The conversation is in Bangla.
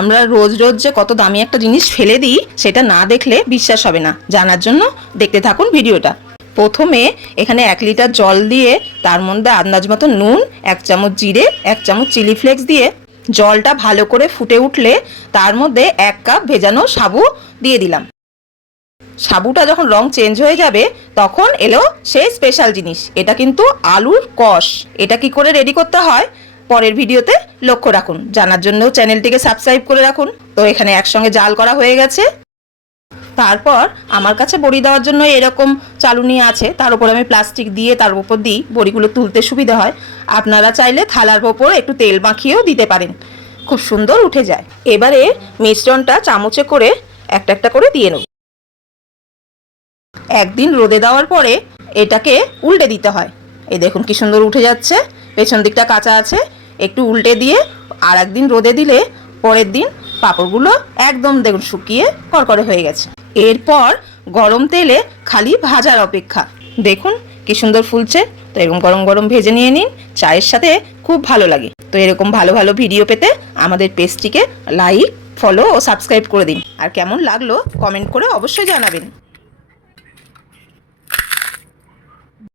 আমরা রোজ রোজ যে কত দামি একটা জিনিস ফেলে দিই সেটা না দেখলে বিশ্বাস হবে না। জানার জন্য দেখতে থাকুন ভিডিওটা। প্রথমে এখানে 1 লিটার জল দিয়ে তার মধ্যে আন্দাজ মতো নুন, 1 চামচ জিরে, 1 চামচ চিলি ফ্লেক্স দিয়ে জলটা ভালো করে ফুটে উঠলে তার মধ্যে 1 কাপ ভেজানো সাবু দিয়ে দিলাম। সাবুটা যখন রং চেঞ্জ হয়ে যাবে তখন এলো সেই স্পেশাল জিনিস। এটা কিন্তু আলুর কষ। এটা কি করে রেডি করতে হয় পরের ভিডিওতে লক্ষ্য রাখুন। জানার জন্য চ্যানেলটিকে সাবস্ক্রাইব করে রাখুন। তো এখানে একসঙ্গে জাল করা হয়ে গেছে। তারপর আমার কাছে বড়ি দেওয়ার জন্য এরকম চালুনি আছে, তার উপর আমি প্লাস্টিক দিয়ে তার উপর দিই, বড়িগুলো তুলতে সুবিধা হয়। আপনারা চাইলে থালার ওপর একটু তেল মাখিয়েও দিতে পারেন, খুব সুন্দর উঠে যায়। এবারে মিশ্রণটা চামচে করে একটা একটা করে দিয়ে নেব। একদিন রোদে দেওয়ার পরে এটাকে উল্টে দিতে হয়। এই দেখুন কি সুন্দর উঠে যাচ্ছে, পেছন দিকটা কাঁচা আছে। একটু উল্টে দিয়ে আর একদিন রোদে দিলে পরের দিন পাঁপড়গুলো একদম দেখুন শুকিয়ে করকরে হয়ে গেছে। এরপর গরম তেলে খালি ভাজার অপেক্ষা। দেখুন কি সুন্দর ফুলছে। তো এরকম গরম গরম ভেজে নিয়ে নিন, চায়ের সাথে খুব ভালো লাগে। তো এরকম ভালো ভালো ভিডিও পেতে আমাদের পেজটিকে লাইক, ফলো ও সাবস্ক্রাইব করে দিন। আর কেমন লাগলো কমেন্ট করে অবশ্যই জানাবেন।